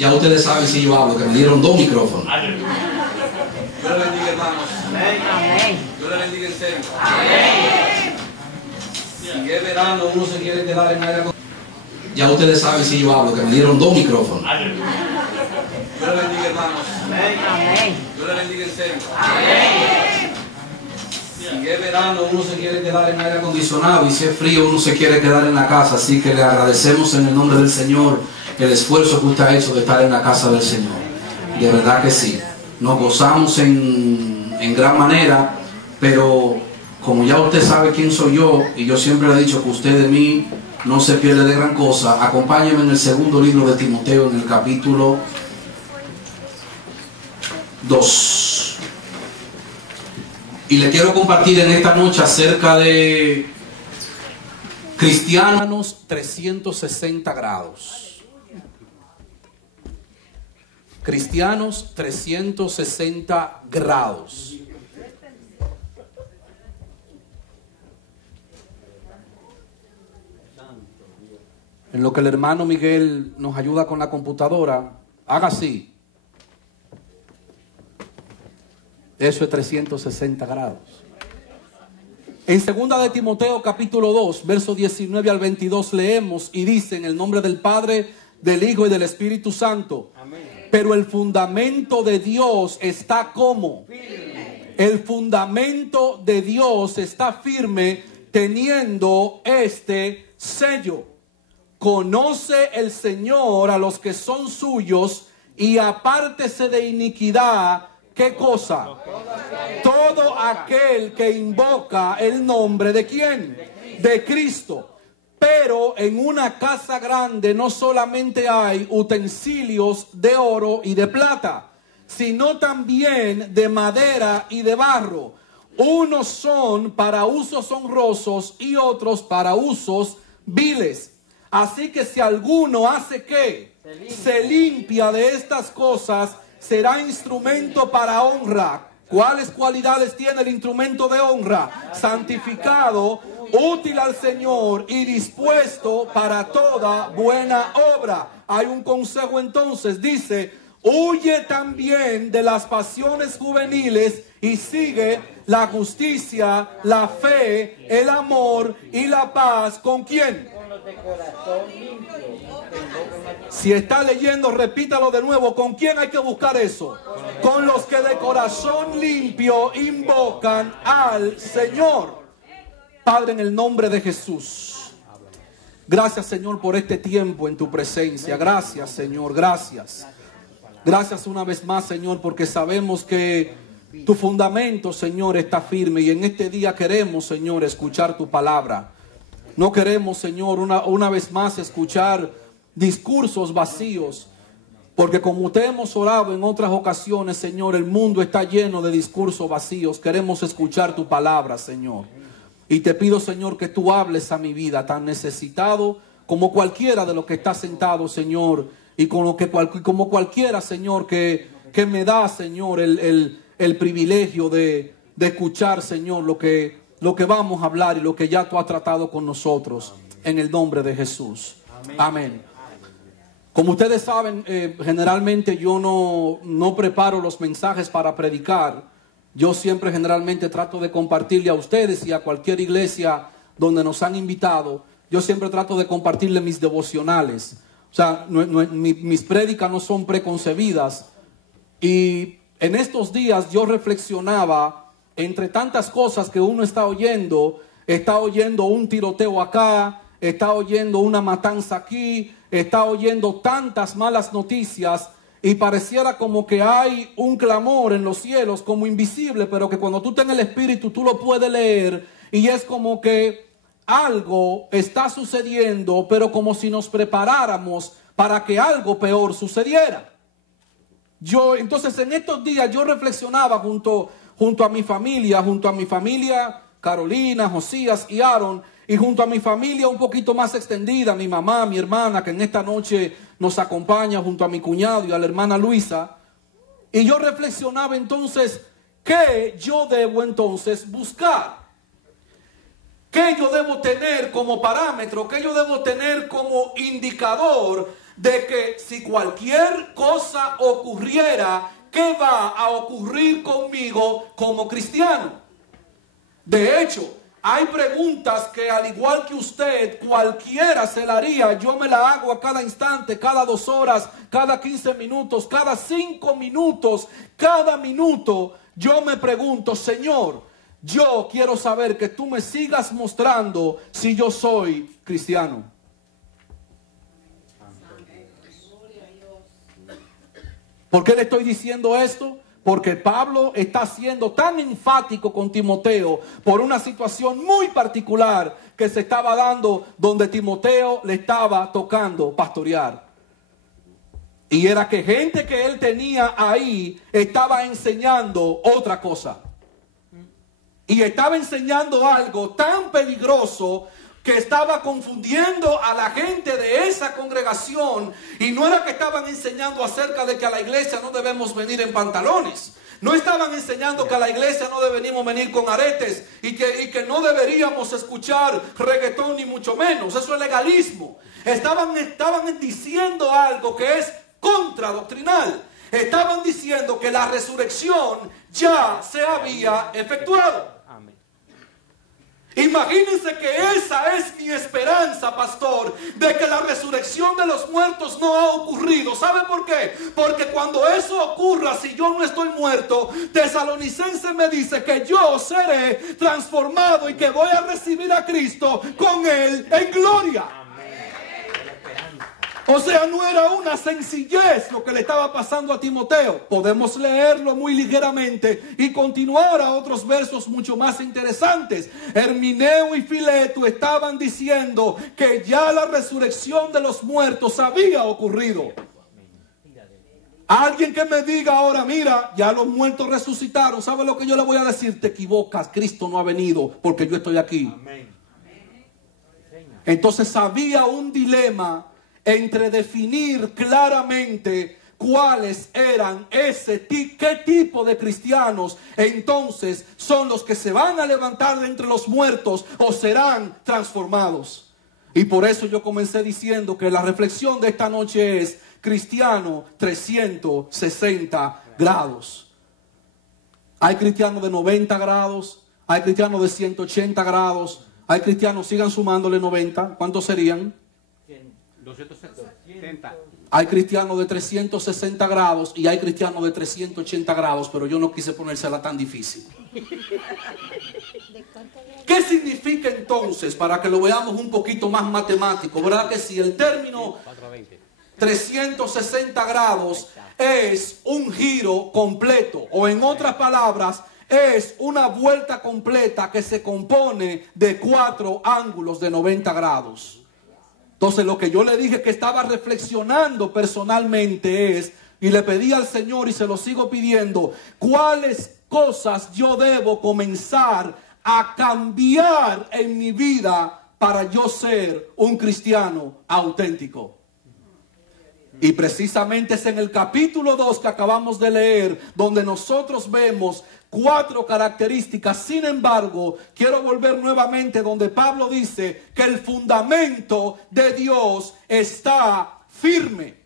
Ya ustedes saben si yo hablo, que me dieron 2 micrófonos. Dios le bendiga, hermanos. Amén. Dios le bendiga en serio. Amén. Si es verano, uno se quiere quedar en aire acondicionado. Ya ustedes saben si yo hablo, que me dieron 2 micrófonos. Dios le bendiga, hermanos. Amén. Dios le bendiga en serio. Amén. Si es verano, uno se quiere quedar en aire Acondicionado, y si es frío uno se quiere quedar en la casa, así que le agradecemos en el nombre del Señor el esfuerzo que usted ha hecho de estar en la casa del Señor. De verdad que sí, nos gozamos en gran manera, pero como ya usted sabe quién soy yo, y yo siempre le he dicho que usted de mí no se pierde de gran cosa, acompáñeme en el segundo libro de Timoteo, en el capítulo 2. Y le quiero compartir en esta noche acerca de cristianos 360 grados. Cristianos 360 grados. En lo que el hermano Miguel nos ayuda con la computadora, haga así. Eso es 360 grados. En 2 de Timoteo capítulo 2, versos 19 al 22 leemos y dice: en el nombre del Padre, del Hijo y del Espíritu Santo. Amén. Pero el fundamento de Dios está como firme. El fundamento de Dios está firme, teniendo este sello. Conoce el Señor a los que son suyos y apártese de iniquidad. ¿Qué cosa? Todo aquel que invoca el nombre de ¿quién? De Cristo. Pero en una casa grande no solamente hay utensilios de oro y de plata, sino también de madera y de barro. Unos son para usos honrosos y otros para usos viles. Así que si alguno hace ¿qué? Se limpia de estas cosas, será instrumento para honra. ¿Cuáles cualidades tiene el instrumento de honra? Santificado, útil al Señor y dispuesto para toda buena obra. Hay un consejo entonces, dice: huye también de las pasiones juveniles y sigue la justicia, la fe, el amor y la paz. ¿Con quién? Con los de corazón limpio. Si está leyendo, repítalo de nuevo. ¿Con quién hay que buscar eso? Con los que de corazón limpio invocan al Señor. Padre, en el nombre de Jesús, gracias, Señor, por este tiempo en tu presencia. Gracias, Señor, gracias. Gracias una vez más, Señor, porque sabemos que tu fundamento, Señor, está firme. Y en este día queremos, Señor, escuchar tu palabra. No queremos, Señor, una vez más escuchar discursos vacíos, porque como te hemos orado en otras ocasiones, Señor, el mundo está lleno de discursos vacíos. Queremos escuchar tu palabra, Señor. Y te pido, Señor, que tú hables a mi vida, tan necesitado como cualquiera de los que está sentado, Señor, y como cualquiera, Señor, que me da, Señor, el privilegio de escuchar, Señor, lo que vamos a hablar y lo que ya tú has tratado con nosotros, en el nombre de Jesús. Amén. Como ustedes saben, generalmente yo no preparo los mensajes para predicar. Yo siempre generalmente trato de compartirle a ustedes y a cualquier iglesia donde nos han invitado. Yo siempre trato de compartirle mis devocionales. O sea, mis prédicas no son preconcebidas. Y en estos días yo reflexionaba entre tantas cosas que uno está oyendo un tiroteo acá, está oyendo una matanza aquí, está oyendo tantas malas noticias, y pareciera como que hay un clamor en los cielos como invisible, pero que cuando tú estás en el Espíritu tú lo puedes leer, y es como que algo está sucediendo, pero como si nos preparáramos para que algo peor sucediera. Entonces en estos días yo reflexionaba junto a mi familia, Carolina, Josías y Aaron, y junto a mi familia un poquito más extendida, mi mamá, mi hermana, que en esta noche nos acompaña, junto a mi cuñado y a la hermana Luisa. Y yo reflexionaba entonces, ¿qué yo debo entonces buscar? ¿Qué yo debo tener como parámetro? ¿Qué yo debo tener como indicador de que si cualquier cosa ocurriera, ¿qué va a ocurrir conmigo como cristiano? De hecho, hay preguntas que al igual que usted, cualquiera se la haría. Yo me la hago a cada instante, cada 2 horas, cada 15 minutos, cada 5 minutos, cada minuto. Yo me pregunto, Señor, yo quiero saber que tú me sigas mostrando si yo soy cristiano. ¿Por qué le estoy diciendo esto? Porque Pablo está siendo tan enfático con Timoteo por una situación muy particular que se estaba dando donde Timoteo le estaba tocando pastorear. Y era que gente que él tenía ahí estaba enseñando otra cosa. Y estaba enseñando algo tan peligroso que estaba confundiendo a la gente de esa congregación. Y no era que estaban enseñando acerca de que a la iglesia no debemos venir en pantalones. No estaban enseñando que a la iglesia no debemos venir con aretes y que no deberíamos escuchar reggaetón ni mucho menos. Eso es legalismo. Estaban diciendo algo que es contradoctrinal. Estaban diciendo que la resurrección ya se había efectuado. Imagínense que esa es mi esperanza, pastor, de que la resurrección de los muertos no ha ocurrido. ¿Sabe por qué? Porque cuando eso ocurra, si yo no estoy muerto, Tesalonicenses me dice que yo seré transformado y que voy a recibir a Cristo con Él en gloria. O sea, no era una sencillez lo que le estaba pasando a Timoteo. Podemos leerlo muy ligeramente y continuar a otros versos mucho más interesantes. Hermineo y Fileto estaban diciendo que ya la resurrección de los muertos había ocurrido. Alguien que me diga ahora, mira, ya los muertos resucitaron. ¿Sabe lo que yo le voy a decir? Te equivocas, Cristo no ha venido porque yo estoy aquí. Entonces había un dilema entre definir claramente cuáles eran qué tipo de cristianos entonces son los que se van a levantar de entre los muertos o serán transformados. Y por eso yo comencé diciendo que la reflexión de esta noche es cristiano 360 grados. Hay cristianos de 90 grados, hay cristianos de 180 grados, hay cristianos, sigan sumándole 90, ¿cuántos serían? 270. Hay cristianos de 360 grados y hay cristianos de 380 grados, pero yo no quise ponérsela tan difícil. ¿Qué significa entonces? Para que lo veamos un poquito más matemático, ¿verdad que si el término 360 grados es un giro completo, o en otras palabras, es una vuelta completa que se compone de 4 ángulos de 90 grados? Entonces lo que yo le dije que estaba reflexionando personalmente es, y le pedí al Señor y se lo sigo pidiendo, ¿cuáles cosas yo debo comenzar a cambiar en mi vida para yo ser un cristiano auténtico? Y precisamente es en el capítulo 2 que acabamos de leer donde nosotros vemos 4 características. Sin embargo, quiero volver nuevamente donde Pablo dice que el fundamento de Dios está firme.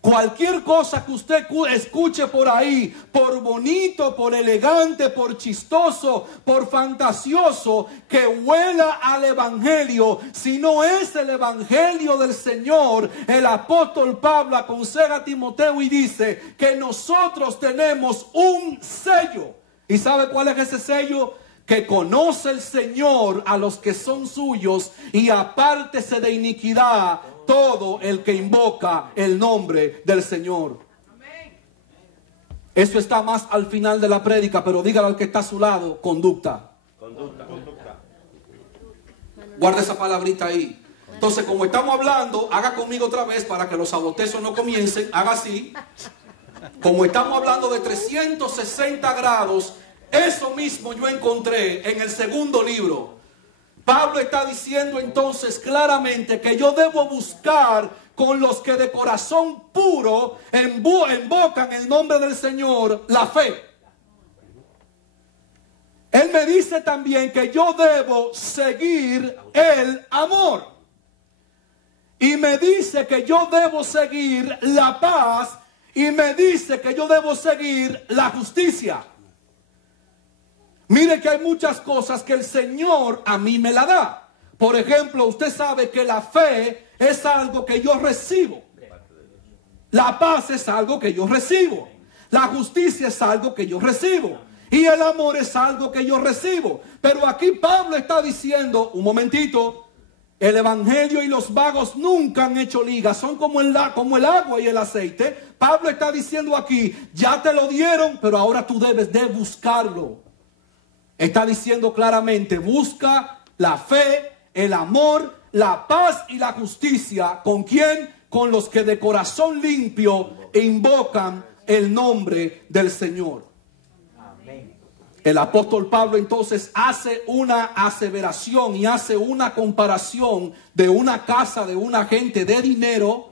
Cualquier cosa que usted escuche por ahí, por bonito, por elegante, por chistoso, por fantasioso, que huela al evangelio, si no es el evangelio del Señor, el apóstol Pablo aconseja a Timoteo y dice que nosotros tenemos un sello. ¿Y sabe cuál es ese sello? Que conoce el Señor a los que son suyos y apártese de iniquidad todo el que invoca el nombre del Señor. Eso está más al final de la prédica, pero dígalo al que está a su lado: conducta. Conducta. Guarda esa palabrita ahí. Entonces, como estamos hablando, haga conmigo otra vez para que los sabotezos no comiencen. Haga así. Como estamos hablando de 360 grados, eso mismo yo encontré en el segundo libro. Pablo está diciendo entonces claramente que yo debo buscar con los que de corazón puro invocan el nombre del Señor la fe. Él me dice también que yo debo seguir el amor. y me dice que yo debo seguir la paz y me dice que yo debo seguir la justicia. Mire que hay muchas cosas que el Señor a mí me la da. Por ejemplo, usted sabe que la fe es algo que yo recibo. La paz es algo que yo recibo. La justicia es algo que yo recibo. Y el amor es algo que yo recibo. Pero aquí Pablo está diciendo, un momentito, el evangelio y los vagos nunca han hecho liga. Son como el agua y el aceite. Pablo está diciendo aquí, ya te lo dieron, pero ahora tú debes de buscarlo. Está diciendo claramente, busca la fe, el amor, la paz y la justicia. ¿Con quién? Con los que de corazón limpio invocan el nombre del Señor. El apóstol Pablo entonces hace una aseveración y hace una comparación de una casa de una gente de dinero.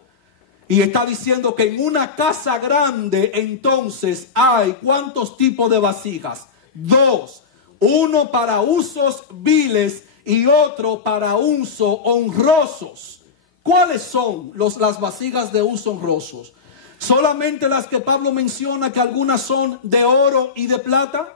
Y está diciendo que en una casa grande entonces hay ¿cuántos tipos de vasijas? 2. Uno para usos viles y otro para uso honrosos. ¿Cuáles son las vasijas de uso honrosos? ¿Solamente las que Pablo menciona, que algunas son de oro y de plata?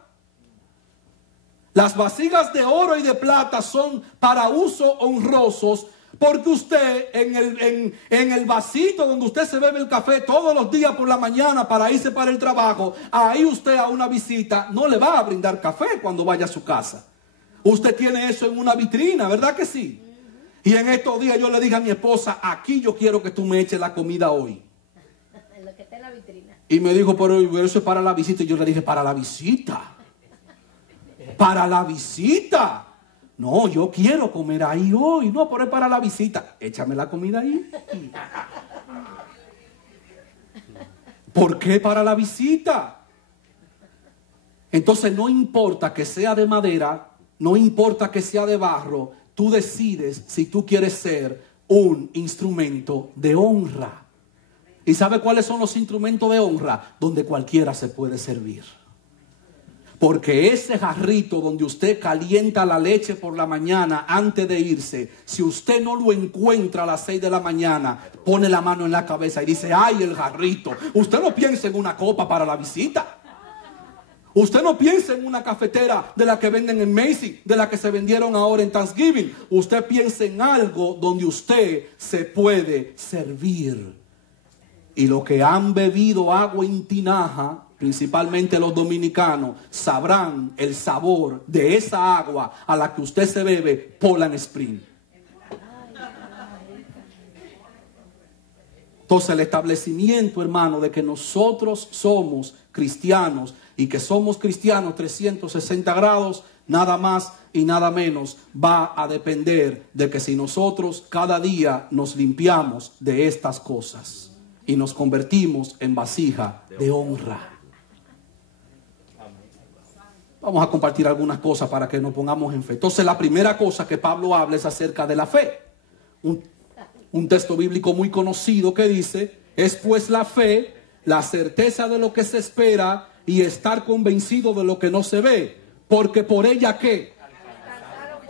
Las vasijas de oro y de plata son para uso honrosos, porque usted en el vasito donde usted se bebe el café todos los días por la mañana para irse para el trabajo, ahí usted a una visita no le va a brindar café cuando vaya a su casa. Usted tiene eso en una vitrina, ¿verdad que sí? Y en estos días yo le dije a mi esposa, aquí yo quiero que tú me eches la comida hoy. Lo que está en la vitrina. Y me dijo, pero eso es para la visita. Y yo le dije, para la visita. Para la visita. No, yo quiero comer ahí hoy. No, pero es para la visita. Échame la comida ahí. ¿Por qué para la visita? Entonces no importa que sea de madera, no importa que sea de barro, tú decides si tú quieres ser un instrumento de honra. ¿Y sabe cuáles son los instrumentos de honra? Donde cualquiera se puede servir. Porque ese jarrito donde usted calienta la leche por la mañana antes de irse, si usted no lo encuentra a las 6 de la mañana, pone la mano en la cabeza y dice, ¡ay, el jarrito! Usted no piensa en una copa para la visita. Usted no piensa en una cafetera de la que venden en Macy's, de la que se vendieron ahora en Thanksgiving. Usted piensa en algo donde usted se puede servir. Y los que han bebido agua en tinaja, principalmente los dominicanos, sabrán el sabor de esa agua a la que usted se bebe Poland Spring. Entonces el establecimiento, hermano, de que nosotros somos cristianos y que somos cristianos 360 grados, nada más y nada menos va a depender de que si nosotros cada día nos limpiamos de estas cosas y nos convertimos en vasija de honra. Vamos a compartir algunas cosas para que nos pongamos en fe. Entonces la primera cosa que Pablo habla es acerca de la fe. Un texto bíblico muy conocido que dice, es pues la fe, la certeza de lo que se espera y estar convencido de lo que no se ve. Porque por ella ¿qué?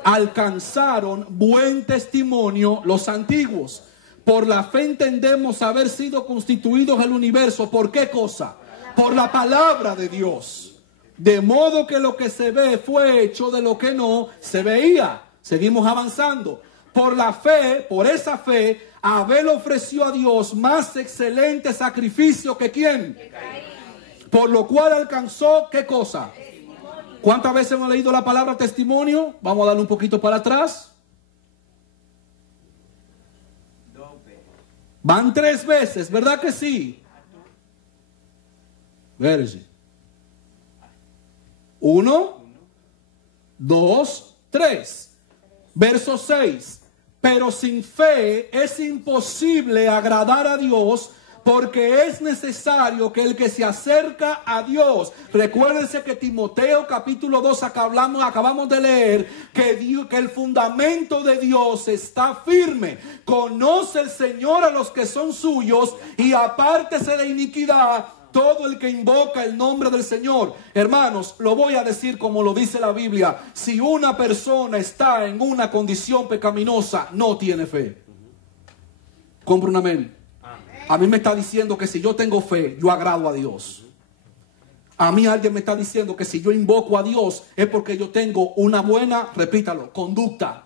Alcanzaron buen testimonio los antiguos. Por la fe entendemos haber sido constituidos el universo. ¿Por qué cosa? Por la palabra de Dios. De modo que lo que se ve fue hecho de lo que no se veía. Seguimos avanzando. Por la fe, por esa fe, Abel ofreció a Dios más excelente sacrificio que ¿quién? Por lo cual alcanzó ¿qué cosa? ¿Cuántas veces hemos leído la palabra testimonio? Vamos a darle un poquito para atrás. Van 3 veces, ¿verdad que sí? Verse. 1, 2, 3. Verso 6. Pero sin fe es imposible agradar a Dios, porque es necesario que el que se acerca a Dios. Recuérdense que Timoteo capítulo 2 acabamos de leer que el fundamento de Dios está firme. Conoce el Señor a los que son suyos y apártese de iniquidad todo el que invoca el nombre del Señor. Hermanos, lo voy a decir como lo dice la Biblia. Si una persona está en una condición pecaminosa, no tiene fe. Compre un amén. A mí me está diciendo que si yo tengo fe, yo agrado a Dios. A mí alguien me está diciendo que si yo invoco a Dios es porque yo tengo una buena, repítalo, conducta.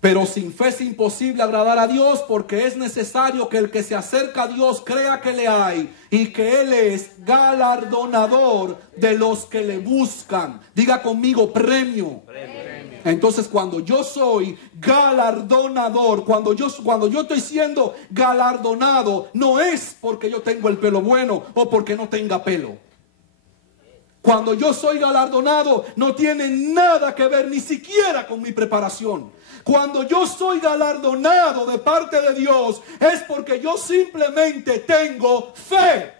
Pero sin fe es imposible agradar a Dios, porque es necesario que el que se acerca a Dios crea que le hay y que Él es galardonador de los que le buscan. Diga conmigo, premio. Entonces, cuando yo soy galardonador, cuando yo estoy siendo galardonado, no es porque yo tengo el pelo bueno o porque no tenga pelo. Cuando yo soy galardonado, no tiene nada que ver ni siquiera con mi preparación. Cuando yo soy galardonado de parte de Dios, es porque yo simplemente tengo fe.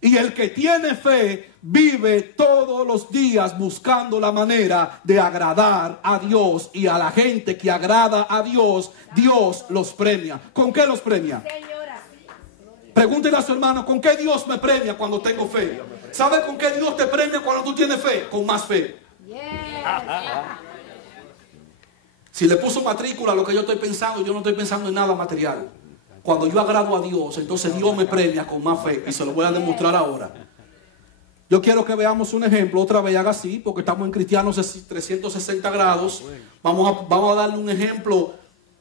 Y el que tiene fe vive todos los días buscando la manera de agradar a Dios. Y a la gente que agrada a Dios, Dios los premia. ¿Con qué los premia? Pregúntele a su hermano, ¿con qué Dios me premia cuando tengo fe? ¿Sabe con qué Dios te premia cuando tú tienes fe? Con más fe. Si le puso matrícula a lo que yo estoy pensando, yo no estoy pensando en nada material. Cuando yo agrado a Dios, entonces Dios me premia con más fe. Y se lo voy a demostrar ahora. Yo quiero que veamos un ejemplo. Otra vez haga así, porque estamos en Cristianos 360 grados. Vamos a darle un ejemplo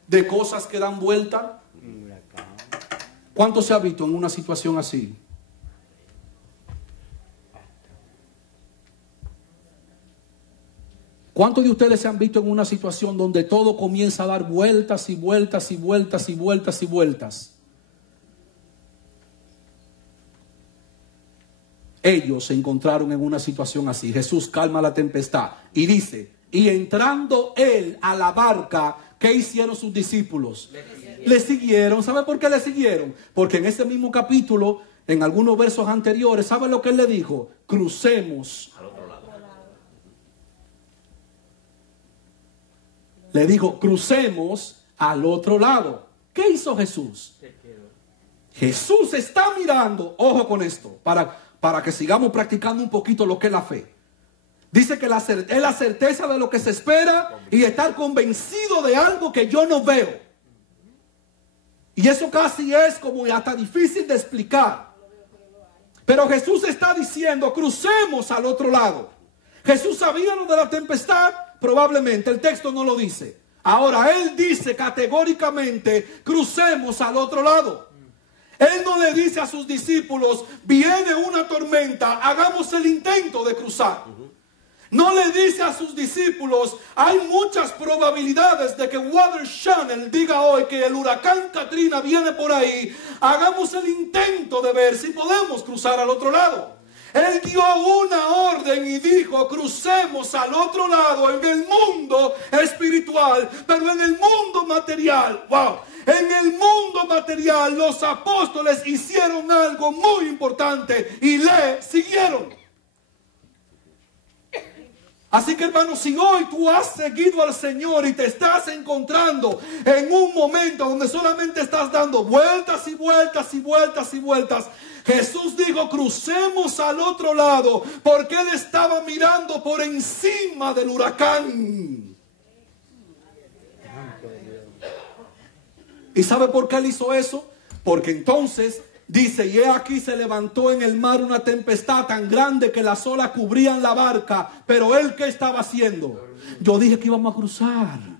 de cosas que dan vuelta. ¿Cuánto se ha visto en una situación así? ¿Cuántos de ustedes se han visto en una situación donde todo comienza a dar vueltas y vueltas y vueltas y vueltas y vueltas? Ellos se encontraron en una situación así. Jesús calma la tempestad y dice, y entrando él a la barca, ¿qué hicieron sus discípulos? Le siguieron. ¿Sabe por qué le siguieron? Porque en ese mismo capítulo, en algunos versos anteriores, ¿sabe lo que él le dijo? Crucemos. Le dijo, crucemos al otro lado. ¿Qué hizo Jesús? Jesús está mirando, ojo con esto, para que sigamos practicando un poquito lo que es la fe. Dice que es la certeza de lo que se espera y estar convencido de algo que yo no veo. Y eso casi es como hasta difícil de explicar. Pero Jesús está diciendo, crucemos al otro lado. Jesús sabía lo de la tempestad. Probablemente, el texto no lo dice. Ahora, Él dice categóricamente, crucemos al otro lado. Él no le dice a sus discípulos, viene una tormenta, hagamos el intento de cruzar. No le dice a sus discípulos, hay muchas probabilidades de que Weather Channel diga hoy que el huracán Katrina viene por ahí. Hagamos el intento de ver si podemos cruzar al otro lado. Él dio una orden y dijo, crucemos al otro lado en el mundo espiritual, pero en el mundo material, wow, en el mundo material los apóstoles hicieron algo muy importante y le siguieron. Así que, hermano, si hoy tú has seguido al Señor y te estás encontrando en un momento donde solamente estás dando vueltas y vueltas y vueltas y vueltas, Jesús dijo, crucemos al otro lado, porque Él estaba mirando por encima del huracán. ¿Y sabe por qué Él hizo eso? Porque entonces dice, y he aquí se levantó en el mar una tempestad tan grande que las olas cubrían la barca. Pero Él, ¿qué estaba haciendo? Yo dije que íbamos a cruzar.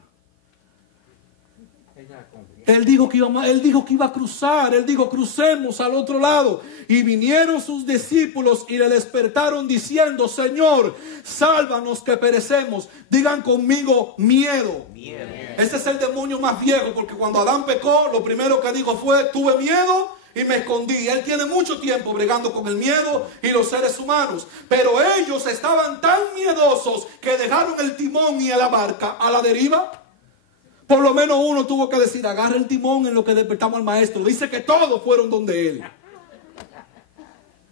Él dijo que iba a cruzar. Él dijo, crucemos al otro lado. Y vinieron sus discípulos y le despertaron diciendo, Señor, sálvanos que perecemos. Digan conmigo, miedo. Ese es el demonio más viejo, porque cuando Adán pecó, lo primero que dijo fue, tuve miedo y me escondí. Él tiene mucho tiempo bregando con el miedo y los seres humanos. Pero ellos estaban tan miedosos que dejaron el timón y la barca a la deriva. Por lo menos uno tuvo que decir, agarra el timón en lo que despertamos al maestro. Dice que todos fueron donde él.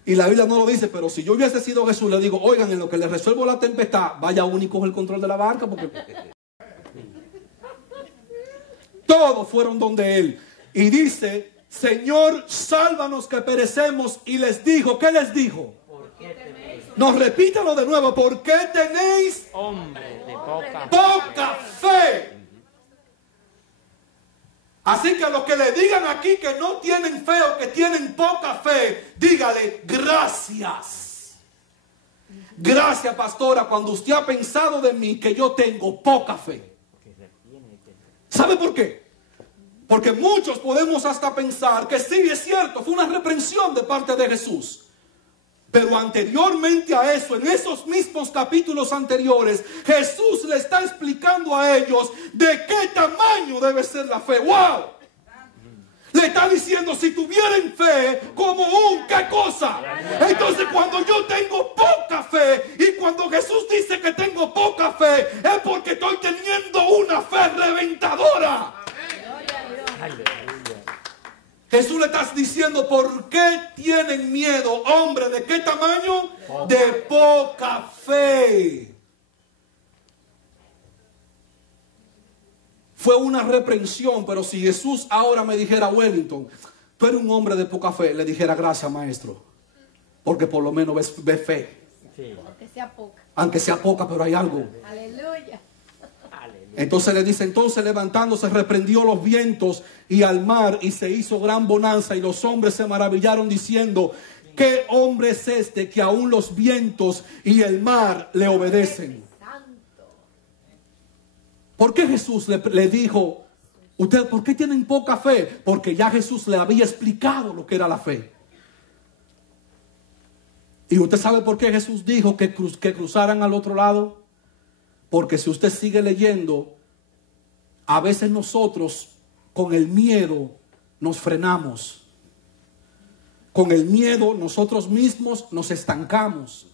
Y la Biblia no lo dice, pero si yo hubiese sido Jesús, le digo, oigan, en lo que le resuelvo la tempestad, vaya uno y coge el control de la barca, porque todos fueron donde él. Y dice, Señor, sálvanos que perecemos. Y les dijo, ¿qué les dijo? Nos repítalo de nuevo, ¿por qué tenéis Hombre de poca poca fe? Así que a los que le digan aquí que no tienen fe o que tienen poca fe, dígale gracias. Gracias, pastora, cuando usted ha pensado de mí que yo tengo poca fe. ¿Sabe por qué? Porque muchos podemos hasta pensar que sí, es cierto, fue una reprensión de parte de Jesús. Pero anteriormente a eso, en esos mismos capítulos anteriores, Jesús le está explicando a ellos de qué tamaño debe ser la fe. ¡Wow! Le está diciendo, si tuvieran fe, como ¿qué cosa? Entonces cuando yo tengo poca fe, y cuando Jesús dice que tengo poca fe, es porque estoy teniendo una fe reventadora. Jesús le está diciendo, ¿por qué tienen miedo, hombre? ¿De qué tamaño? De poca fe. Fue una reprensión, pero si Jesús ahora me dijera, Wellington, tú eres un hombre de poca fe, le dijera, gracias, maestro, porque por lo menos ves fe. Aunque sea poca. Aunque sea poca, pero hay algo. Aleluya. Entonces le dice, entonces levantándose reprendió los vientos y al mar y se hizo gran bonanza y los hombres se maravillaron diciendo, ¿qué hombre es este que aún los vientos y el mar le obedecen? ¿Por qué Jesús le dijo, usted, por qué tienen poca fe? Porque ya Jesús le había explicado lo que era la fe. ¿Y usted sabe por qué Jesús dijo que cruzaran al otro lado? Porque si usted sigue leyendo, a veces nosotros con el miedo nos frenamos. Con el miedo nosotros mismos nos estancamos.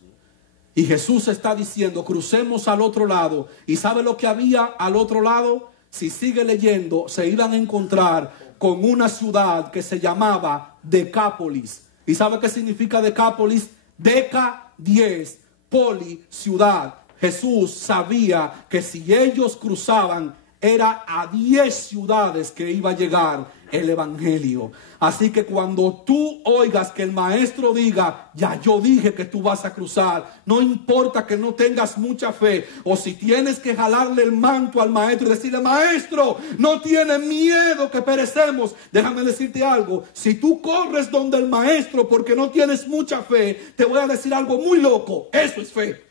Y Jesús está diciendo, crucemos al otro lado. ¿Y sabe lo que había al otro lado? Si sigue leyendo, se iban a encontrar con una ciudad que se llamaba Decápolis. ¿Y sabe qué significa Decápolis? Deca, 10, poli, ciudad. Jesús sabía que si ellos cruzaban, era a 10 ciudades que iba a llegar el evangelio. Así que cuando tú oigas que el maestro diga, ya yo dije que tú vas a cruzar, no importa que no tengas mucha fe, o si tienes que jalarle el manto al maestro y decirle, maestro, no tienes miedo que perecemos. Déjame decirte algo, si tú corres donde el maestro porque no tienes mucha fe, te voy a decir algo muy loco, eso es fe.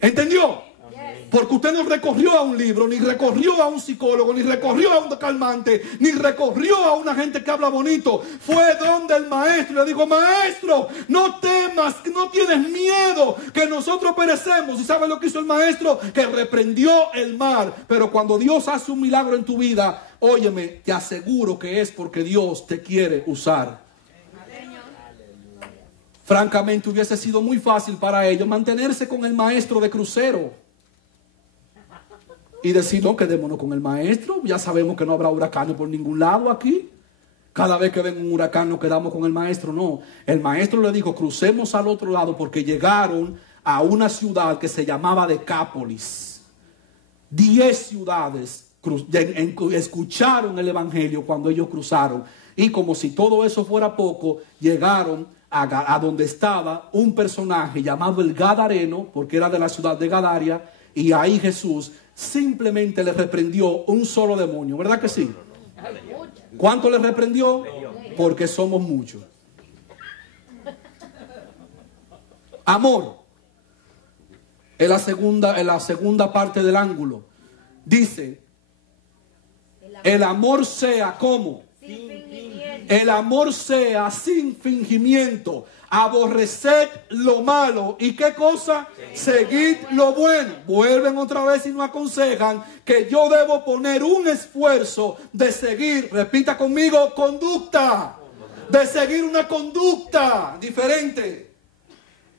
¿Entendió? Porque usted no recorrió a un libro, ni recorrió a un psicólogo, ni recorrió a un calmante, ni recorrió a una gente que habla bonito. Fue donde el maestro le dijo, maestro, no temas, que no tienes miedo, que nosotros perecemos. ¿Y sabe lo que hizo el maestro? Que reprendió el mar. Pero cuando Dios hace un milagro en tu vida, óyeme, te aseguro que es porque Dios te quiere usar. Francamente hubiese sido muy fácil para ellos mantenerse con el maestro de crucero y decir, no, quedémonos con el maestro, ya sabemos que no habrá huracanes por ningún lado aquí. Cada vez que ven un huracán nos quedamos con el maestro. No, el maestro le dijo, crucemos al otro lado, porque llegaron a una ciudad que se llamaba Decápolis. 10 ciudades escucharon el evangelio cuando ellos cruzaron. Y como si todo eso fuera poco, llegaron a donde estaba un personaje llamado el Gadareno, porque era de la ciudad de Gadaria, y ahí Jesús simplemente le reprendió un solo demonio, ¿verdad que sí? ¿Cuánto le reprendió? Porque somos muchos. Amor. En la segunda parte del ángulo. Dice, el amor sea como. El amor sea sin fingimiento. Aborreced lo malo. ¿Y qué cosa? Seguid lo bueno. Vuelven otra vez y nos aconsejan que yo debo poner un esfuerzo de seguir, repita conmigo, conducta. De seguir una conducta diferente.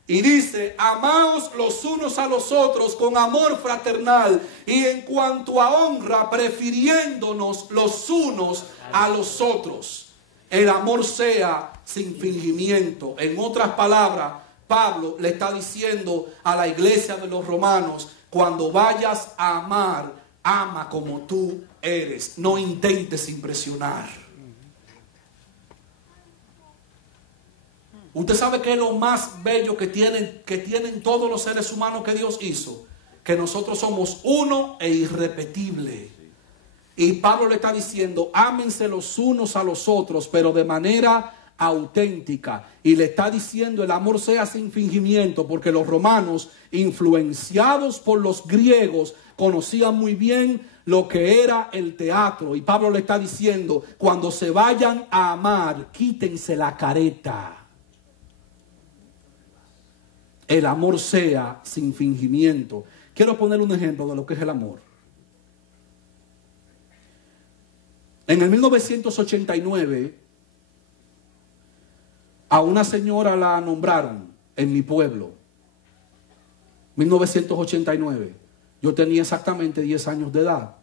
Y dice, amaos los unos a los otros con amor fraternal. Y en cuanto a honra, prefiriéndonos los unos a los otros. El amor sea sin fingimiento. En otras palabras, Pablo le está diciendo a la iglesia de los romanos, cuando vayas a amar, ama como tú eres. No intentes impresionar. Usted sabe que es lo más bello que tienen todos los seres humanos que Dios hizo. Que nosotros somos uno e irrepetible. Y Pablo le está diciendo, ámense los unos a los otros, pero de manera auténtica. Y le está diciendo, el amor sea sin fingimiento, porque los romanos, influenciados por los griegos, conocían muy bien lo que era el teatro. Y Pablo le está diciendo, cuando se vayan a amar, quítense la careta. El amor sea sin fingimiento. Quiero poner un ejemplo de lo que es el amor. En el 1989, a una señora la nombraron en mi pueblo. 1989. Yo tenía exactamente 10 años de edad.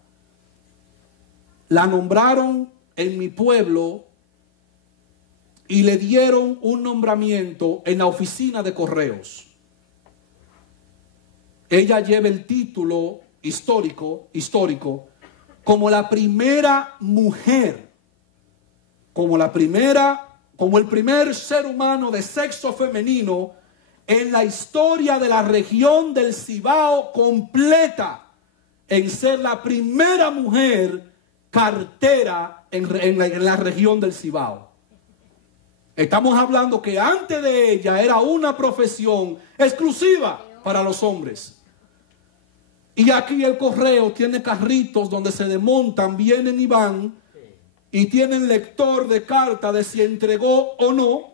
La nombraron en mi pueblo y le dieron un nombramiento en la oficina de correos. Ella lleva el título histórico, como la primera mujer, como el primer ser humano de sexo femenino en la historia de la región del Cibao completa, en ser la primera mujer cartera en la región del Cibao. Estamos hablando que antes de ella era una profesión exclusiva para los hombres. Y aquí el correo tiene carritos donde se desmontan, vienen y van, y tienen lector de carta de si entregó o no.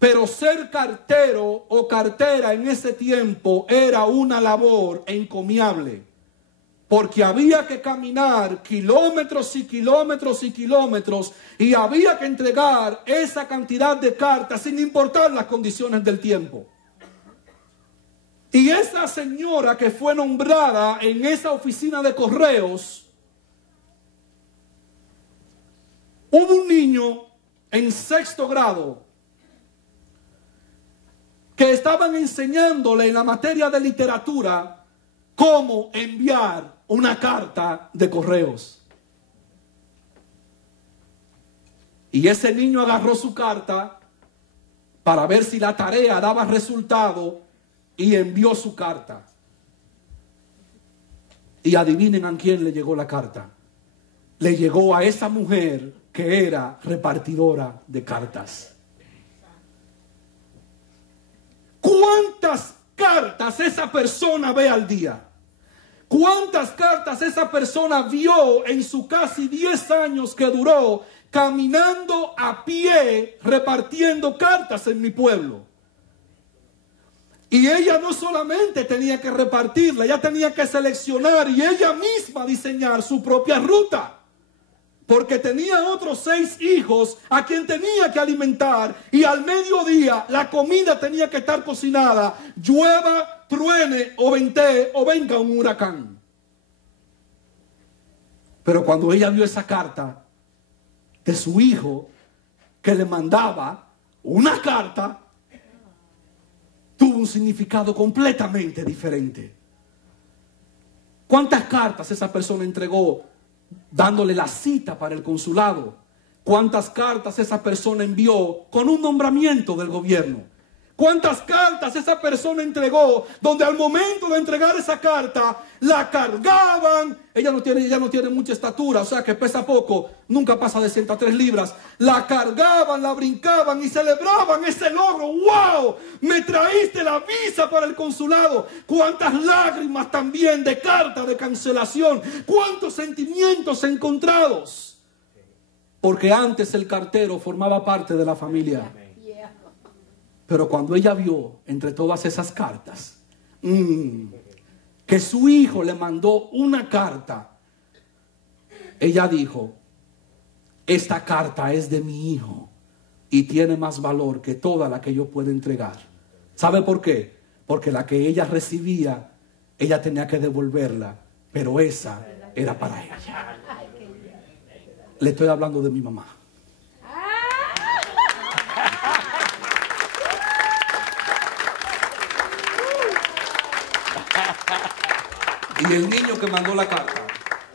Pero ser cartero o cartera en ese tiempo era una labor encomiable, porque había que caminar kilómetros y kilómetros y kilómetros, y había que entregar esa cantidad de cartas sin importar las condiciones del tiempo. Y esa señora que fue nombrada en esa oficina de correos, hubo un niño en 6º grado que estaban enseñándole en la materia de literatura cómo enviar una carta de correos. Y ese niño agarró su carta para ver si la tarea daba resultado y envió su carta. Y adivinen a quién le llegó la carta. Le llegó a esa mujer que era repartidora de cartas. ¿Cuántas cartas esa persona ve al día? ¿Cuántas cartas esa persona vio en su casi 10 años que duró caminando a pie repartiendo cartas en mi pueblo? Y ella no solamente tenía que repartirla, ella tenía que seleccionar y ella misma diseñar su propia ruta. Porque tenía otros 6 hijos a quien tenía que alimentar, y al mediodía la comida tenía que estar cocinada, llueva, truene o ventee o venga un huracán. Pero cuando ella vio esa carta de su hijo que le mandaba una carta, tuvo un significado completamente diferente. ¿Cuántas cartas esa persona entregó dándole la cita para el consulado? ¿Cuántas cartas esa persona envió con un nombramiento del gobierno? ¿Cuántas cartas esa persona entregó donde al momento de entregar esa carta la cargaban? Ella no tiene mucha estatura, o sea que pesa poco, nunca pasa de 103 libras. La cargaban, la brincaban y celebraban ese logro. ¡Wow! Me traíste la visa para el consulado. ¿Cuántas lágrimas también de carta de cancelación? ¿Cuántos sentimientos encontrados? Porque antes el cartero formaba parte de la familia. Pero cuando ella vio entre todas esas cartas que su hijo le mandó una carta, ella dijo, esta carta es de mi hijo y tiene más valor que toda la que yo pueda entregar. ¿Sabe por qué? Porque la que ella recibía, ella tenía que devolverla, pero esa era para ella. Le estoy hablando de mi mamá. Y el niño que mandó la carta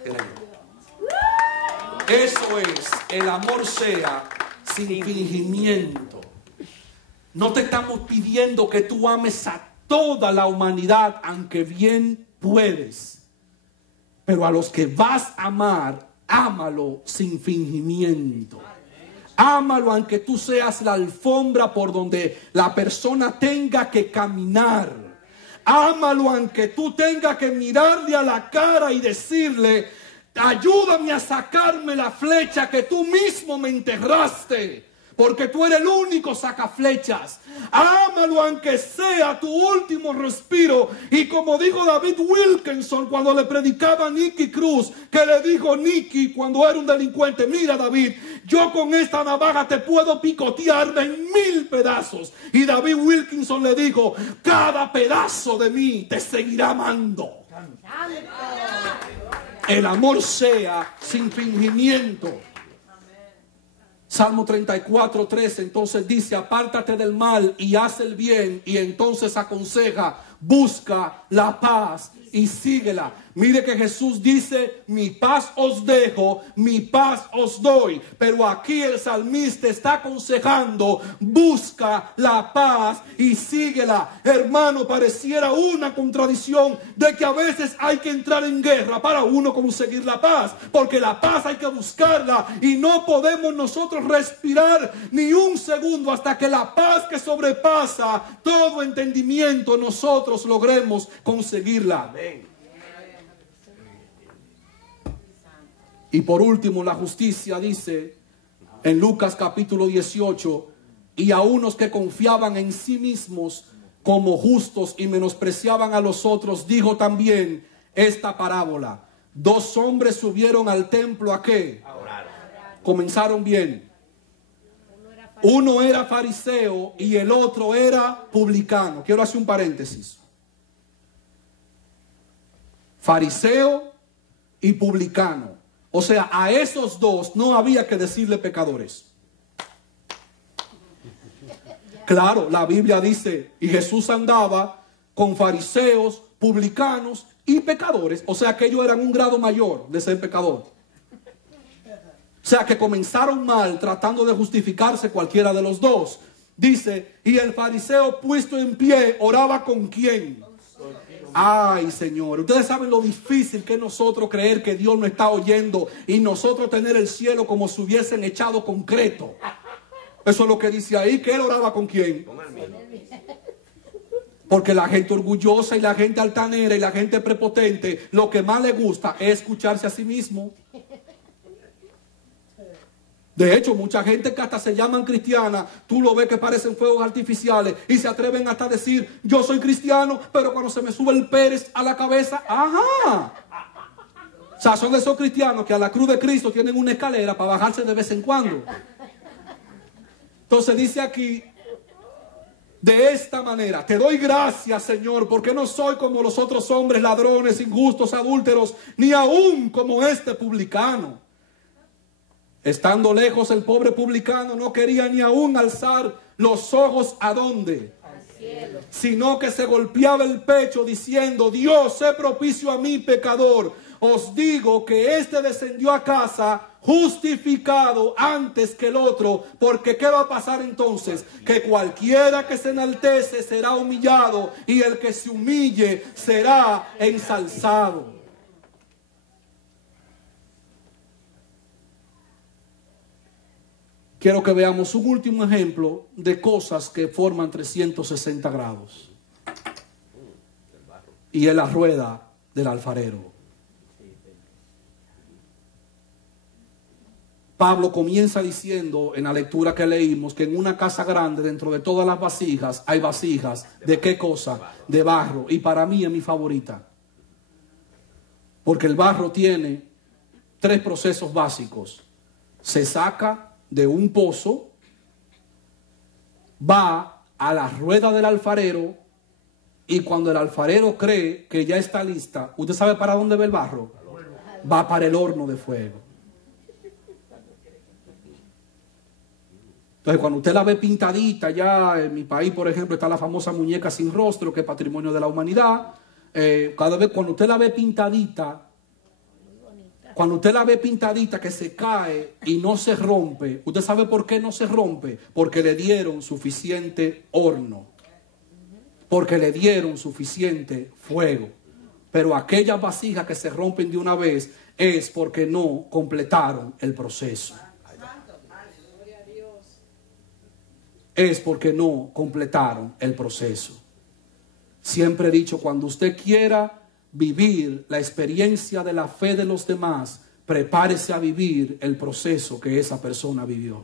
era yo. Eso es, el amor sea sin fingimiento. No te estamos pidiendo que tú ames a toda la humanidad, aunque bien puedes. Pero a los que vas a amar, ámalo sin fingimiento. Ámalo aunque tú seas la alfombra por donde la persona tenga que caminar. Ámalo aunque tú tengas que mirarle a la cara y decirle: ayúdame a sacarme la flecha que tú mismo me enterraste, porque tú eres el único sacaflechas. Ámalo aunque sea tu último respiro. Y como dijo David Wilkinson cuando le predicaba a Nicky Cruz, que le dijo Nicky cuando era un delincuente: mira, David, yo con esta navaja te puedo picotearme en 1000 pedazos. Y David Wilkinson le dijo: cada pedazo de mí te seguirá amando. El amor sea sin fingimiento. Salmo 34:13 entonces dice: apártate del mal y haz el bien. Y entonces aconseja: busca la paz y síguela. Mire que Jesús dice: mi paz os dejo, mi paz os doy. Pero aquí el salmista está aconsejando: busca la paz y síguela. Hermano, pareciera una contradicción de que a veces hay que entrar en guerra para uno conseguir la paz, porque la paz hay que buscarla y no podemos nosotros respirar ni un segundo hasta que la paz que sobrepasa todo entendimiento nosotros logremos conseguirla. Amén. Y por último, la justicia dice en Lucas capítulo 18: y a unos que confiaban en sí mismos como justos y menospreciaban a los otros, dijo también esta parábola: 2 hombres subieron al templo ¿a qué? A orar. Comenzaron bien. Uno era fariseo y el otro era publicano. Quiero hacer un paréntesis. Fariseo y publicano. O sea, a esos dos no había que decirle pecadores. Claro, la Biblia dice: y Jesús andaba con fariseos, publicanos y pecadores. O sea que ellos eran un grado mayor de ser pecador. O sea que comenzaron mal tratando de justificarse cualquiera de los dos. Dice: y el fariseo puesto en pie oraba ¿con quién? Ay, Señor, ustedes saben lo difícil que es nosotros creer que Dios nos está oyendo y nosotros tener el cielo como si hubiesen echado concreto. Eso es lo que dice ahí, que él oraba ¿con quién? Con el mismo. Porque la gente orgullosa y la gente altanera y la gente prepotente, lo que más le gusta es escucharse a sí mismo. De hecho, mucha gente que hasta se llaman cristianas, tú lo ves que parecen fuegos artificiales y se atreven hasta a decir: yo soy cristiano, pero cuando se me sube el Pérez a la cabeza, ¡ajá! O sea, son esos cristianos que a la cruz de Cristo tienen una escalera para bajarse de vez en cuando. Entonces dice aquí: de esta manera, te doy gracias, Señor, porque no soy como los otros hombres, ladrones, injustos, adúlteros, ni aún como este publicano. Estando lejos, el pobre publicano no quería ni aún alzar los ojos ¿a dónde? Al cielo. Sino que se golpeaba el pecho diciendo: Dios, sé propicio a mí, pecador. Os digo que este descendió a casa justificado antes que el otro, porque ¿qué va a pasar entonces? Que cualquiera que se enaltece será humillado, y el que se humille será ensalzado. Quiero que veamos un último ejemplo de cosas que forman 360 grados. Y es la rueda del alfarero. Pablo comienza diciendo en la lectura que leímos que en una casa grande, dentro de todas las vasijas, hay vasijas. ¿De qué cosa? De barro. Y para mí es mi favorita. Porque el barro tiene 3 procesos básicos. Se saca de un pozo, va a la rueda del alfarero, y cuando el alfarero cree que ya está lista, ¿usted sabe para dónde va el barro? Va para el horno de fuego. Entonces, cuando usted la ve pintadita, ya en mi país, por ejemplo, está la famosa muñeca sin rostro, que es patrimonio de la humanidad. Cuando usted la ve pintadita, que se cae y no se rompe, ¿usted sabe por qué no se rompe? Porque le dieron suficiente horno. Porque le dieron suficiente fuego. Pero aquellas vasijas que se rompen de una vez es porque no completaron el proceso. Es porque no completaron el proceso. Siempre he dicho, cuando usted quiera vivir la experiencia de la fe de los demás, prepárese a vivir el proceso que esa persona vivió.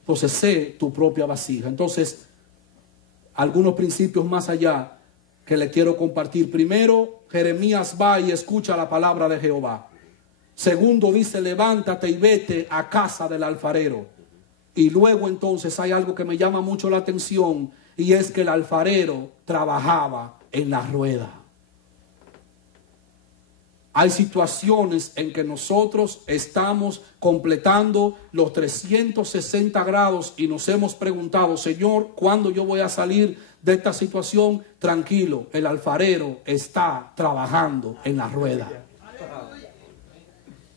Entonces, sé tu propia vasija. Entonces, algunos principios más allá que le quiero compartir. Primero, Jeremías va y escucha la palabra de Jehová. Segundo, dice, levántate y vete a casa del alfarero. Y luego entonces hay algo que me llama mucho la atención, y es que el alfarero trabajaba en la rueda. Hay situaciones en que nosotros estamos completando los 360 grados y nos hemos preguntado, Señor, ¿cuándo yo voy a salir de esta situación? Tranquilo, el alfarero está trabajando en la rueda.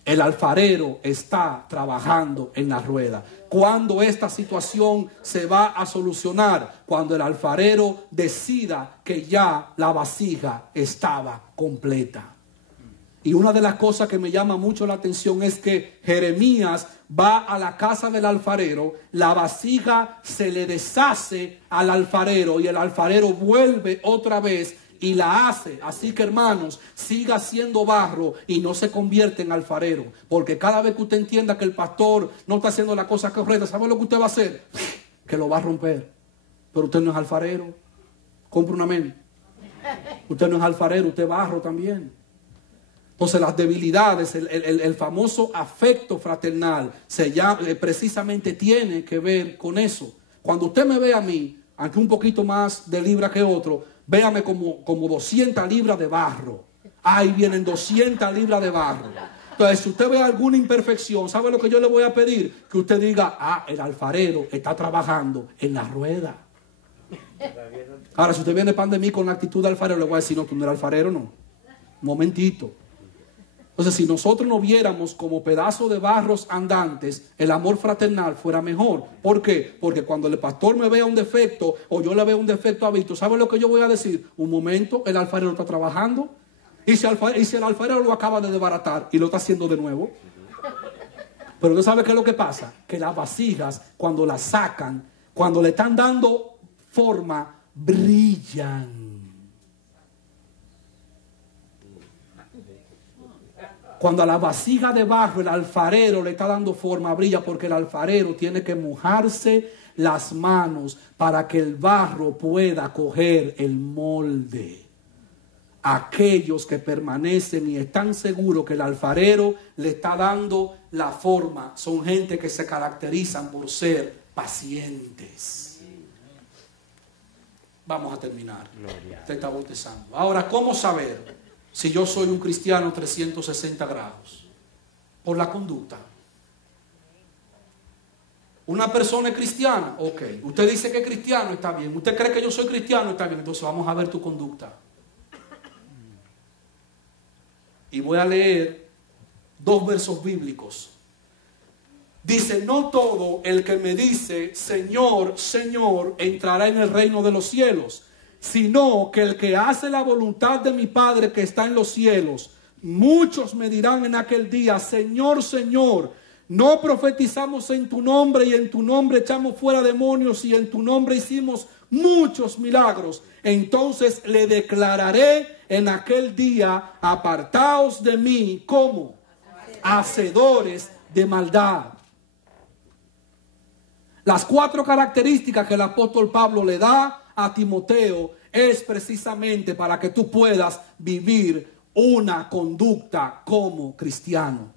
El alfarero está trabajando en la rueda. Cuando esta situación se va a solucionar, cuando el alfarero decida que ya la vasija estaba completa. Y una de las cosas que me llama mucho la atención es que Jeremías va a la casa del alfarero, la vasija se le deshace al alfarero y el alfarero vuelve otra vez y la hace. Así que, hermanos, siga siendo barro y no se convierte en alfarero. Porque cada vez que usted entienda que el pastor no está haciendo la cosa correcta, ¿sabe lo que usted va a hacer? Que lo va a romper. Pero usted no es alfarero. Compre un amén. Usted no es alfarero, usted es barro también. Entonces las debilidades, el famoso afecto fraternal, precisamente tiene que ver con eso. Cuando usted me ve a mí, aunque un poquito más de libra que otro, véame como 200 libras de barro. Ahí vienen 200 libras de barro. Entonces, si usted ve alguna imperfección, ¿sabe lo que yo le voy a pedir? Que usted diga, el alfarero está trabajando en la rueda. Ahora, si usted viene pan de mí con la actitud de alfarero, le voy a decir, no, tú no eres alfarero, no. Un momentito. Entonces, si nosotros nos viéramos como pedazos de barros andantes, el amor fraternal fuera mejor. ¿Por qué? Porque cuando el pastor me vea un defecto o yo le veo un defecto a Víctor, ¿sabe lo que yo voy a decir? Un momento, el alfarero está trabajando. Y si el alfarero lo acaba de desbaratar y lo está haciendo de nuevo. Pero ¿usted sabe qué es lo que pasa? Que las vasijas, cuando las sacan, cuando le están dando forma, brillan. Cuando a la vasija de barro el alfarero le está dando forma, brilla, porque el alfarero tiene que mojarse las manos para que el barro pueda coger el molde. Aquellos que permanecen y están seguros que el alfarero le está dando la forma son gente que se caracterizan por ser pacientes. Vamos a terminar. Usted está bostezando. Ahora, ¿cómo saber si yo soy un cristiano 360 grados? Por la conducta. Una persona es cristiana, ok. Usted dice que es cristiano, está bien. Usted cree que yo soy cristiano, está bien. Entonces vamos a ver tu conducta. Y voy a leer 2 versos bíblicos. Dice, no todo el que me dice, Señor, Señor, entrará en el reino de los cielos, sino que el que hace la voluntad de mi Padre que está en los cielos. Muchos me dirán en aquel día, Señor, Señor, no profetizamos en tu nombre y en tu nombre echamos fuera demonios y en tu nombre hicimos muchos milagros. Entonces le declararé en aquel día, apartaos de mí, ¿cómo? Hacedores de maldad. Las 4 características que el apóstol Pablo le da a Timoteo es precisamente para que tú puedas vivir una conducta como cristiano.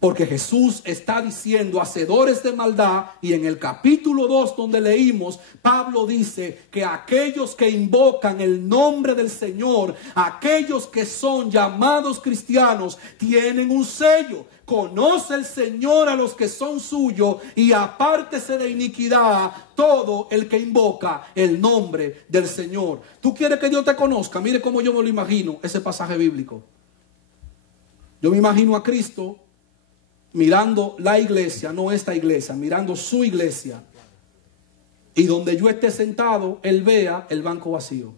Porque Jesús está diciendo hacedores de maldad, y en el capítulo 2 donde leímos, Pablo dice que aquellos que invocan el nombre del Señor, aquellos que son llamados cristianos, tienen un sello. Conoce el Señor a los que son suyos y apártese de iniquidad todo el que invoca el nombre del Señor. ¿Tú quieres que Dios te conozca? Mire cómo yo me lo imagino, ese pasaje bíblico. Yo me imagino a Cristo mirando la iglesia, no esta iglesia, mirando su iglesia. Y donde yo esté sentado, Él vea el banco vacío.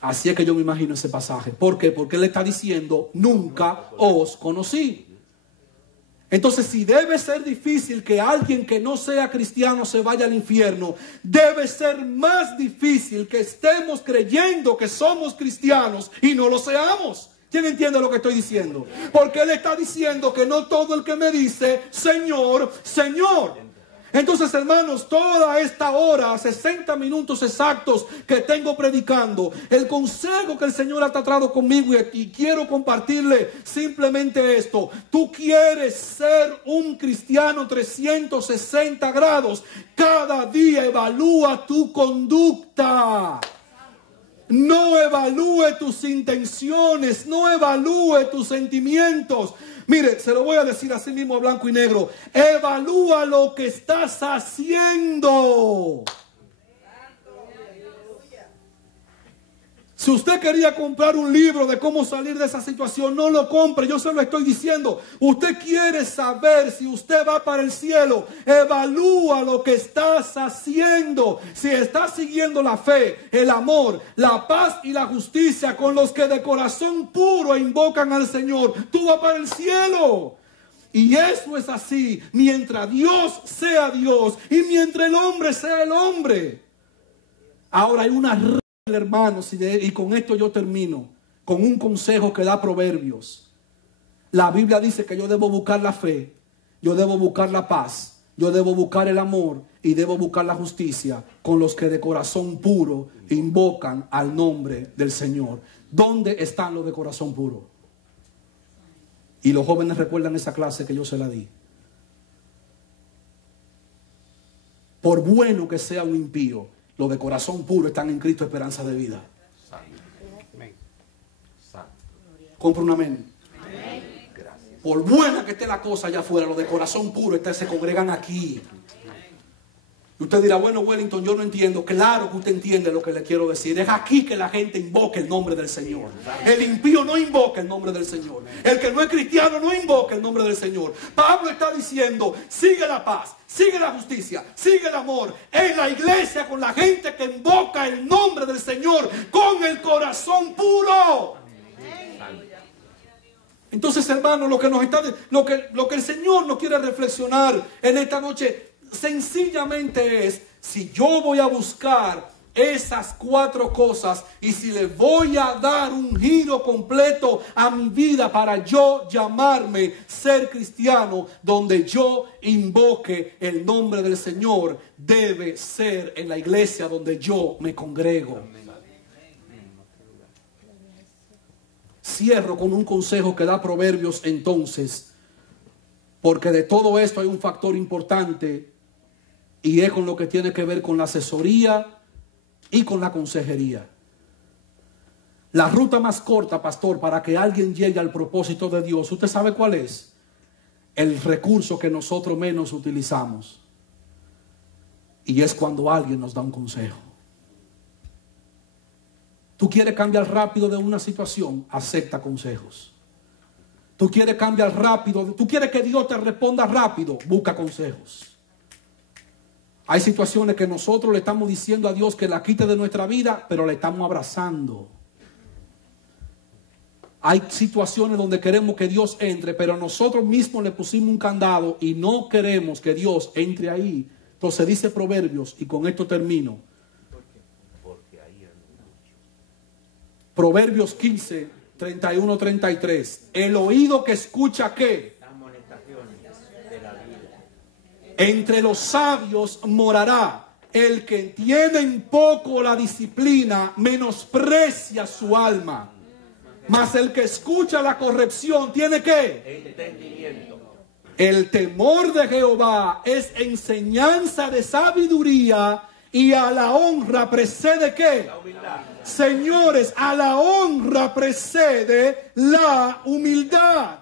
Así es que yo me imagino ese pasaje. ¿Por qué? Porque él está diciendo, nunca os conocí. Entonces, si debe ser difícil que alguien que no sea cristiano se vaya al infierno, debe ser más difícil que estemos creyendo que somos cristianos y no lo seamos. ¿Quién entiende lo que estoy diciendo? Porque él está diciendo que no todo el que me dice Señor, Señor. Entonces, hermanos, toda esta hora, 60 minutos exactos que tengo predicando, el consejo que el Señor ha tratado conmigo, y quiero compartirle simplemente esto: tú quieres ser un cristiano 360 grados, cada día evalúa tu conducta. No evalúe tus intenciones, no evalúe tus sentimientos. Mire, se lo voy a decir así mismo a blanco y negro. Evalúa lo que estás haciendo. Si usted quería comprar un libro de cómo salir de esa situación, no lo compre. Yo se lo estoy diciendo. Usted quiere saber si usted va para el cielo. Evalúa lo que estás haciendo. Si estás siguiendo la fe, el amor, la paz y la justicia con los que de corazón puro invocan al Señor, tú vas para el cielo. Y eso es así mientras Dios sea Dios y mientras el hombre sea el hombre. Ahora hay una regla, hermanos, y con esto yo termino, con un consejo que da Proverbios. La Biblia dice que yo debo buscar la fe, yo debo buscar la paz, yo debo buscar el amor y debo buscar la justicia con los que de corazón puro invocan al nombre del Señor. ¿Dónde están los de corazón puro? Y los jóvenes recuerdan esa clase que yo se la di. Por bueno que sea un impío, los de corazón puro están en Cristo, esperanza de vida. Compra un amén. Por buena que esté la cosa allá afuera, los de corazón puro se congregan aquí. Y usted dirá, bueno, Wellington, yo no entiendo. Claro que usted entiende lo que le quiero decir. Es aquí que la gente invoca el nombre del Señor. El impío no invoca el nombre del Señor. El que no es cristiano no invoca el nombre del Señor. Pablo está diciendo, sigue la paz, sigue la justicia, sigue el amor en la iglesia con la gente que invoca el nombre del Señor con el corazón puro. Entonces, hermano, lo que el Señor nos quiere reflexionar en esta noche sencillamente es: si yo voy a buscar esas 4 cosas y si le voy a dar un giro completo a mi vida para yo llamarme ser cristiano, donde yo invoque el nombre del Señor, debe ser en la iglesia donde yo me congrego. Cierro con un consejo que da Proverbios entonces, porque de todo esto hay un factor importante y es con lo que tiene que ver con la asesoría y con la consejería. La ruta más corta, pastor, para que alguien llegue al propósito de Dios, ¿usted sabe cuál es? El recurso que nosotros menos utilizamos, y es cuando alguien nos da un consejo. Tú quieres cambiar rápido de una situación, acepta consejos. Tú quieres cambiar rápido, tú quieres que Dios te responda rápido, busca consejos. Hay situaciones que nosotros le estamos diciendo a Dios que la quite de nuestra vida, pero le estamos abrazando. Hay situaciones donde queremos que Dios entre, pero nosotros mismos le pusimos un candado y no queremos que Dios entre ahí. Entonces dice Proverbios, y con esto termino. Proverbios 15, 31, 33. El oído que escucha, ¿qué? Entre los sabios morará. El que entiende en poco la disciplina menosprecia su alma. Mas el que escucha la corrección tiene ¿qué? Entendimiento. El temor de Jehová es enseñanza de sabiduría, y a la honra precede ¿qué? La humildad. Señores, a la honra precede la humildad.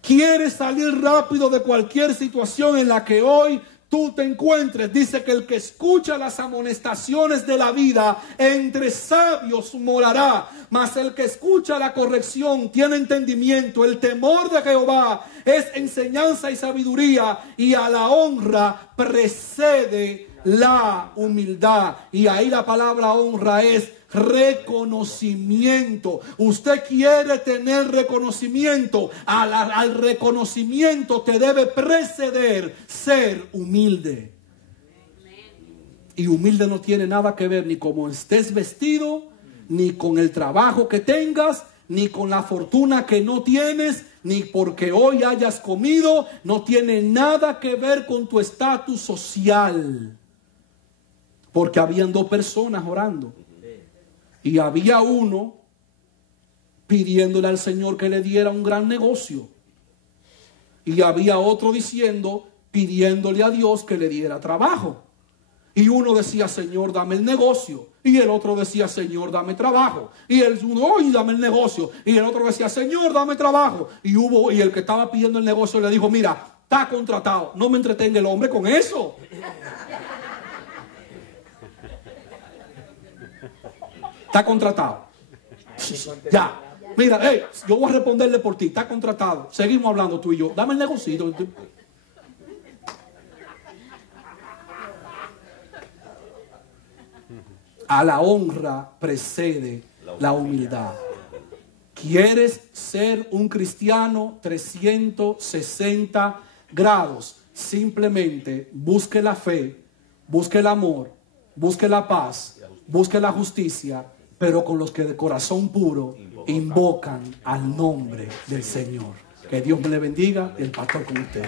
¿Quieres salir rápido de cualquier situación en la que hoy tú te encuentres? Dice que el que escucha las amonestaciones de la vida entre sabios morará, mas el que escucha la corrección tiene entendimiento. El temor de Jehová es enseñanza y sabiduría, y a la honra precede la humildad. Y ahí la palabra honra es reconocimiento. Usted quiere tener reconocimiento. Al reconocimiento te debe preceder ser humilde. Y humilde no tiene nada que ver ni cómo estés vestido, ni con el trabajo que tengas, ni con la fortuna que no tienes, ni porque hoy hayas comido. No tiene nada que ver con tu estatus social. Porque habían dos personas orando. Y había uno pidiéndole al Señor que le diera un gran negocio. Y había otro pidiéndole a Dios que le diera trabajo. Y uno decía, Señor, dame el negocio. Y el otro decía, Señor, dame trabajo. Y el uno, oye, dame el negocio. Y el otro decía, Señor, dame trabajo. Y el que estaba pidiendo el negocio le dijo, mira, está contratado. No me entretenga el hombre con eso. Está contratado. Ya. Mira, hey, yo voy a responderle por ti. Está contratado. Seguimos hablando tú y yo. Dame el negocio. A la honra precede la humildad. ¿Quieres ser un cristiano 360 grados? Simplemente busque la fe, busque el amor, busque la paz, busque la justicia, pero con los que de corazón puro invocan al nombre del Señor. Que Dios me le bendiga y el pastor con usted.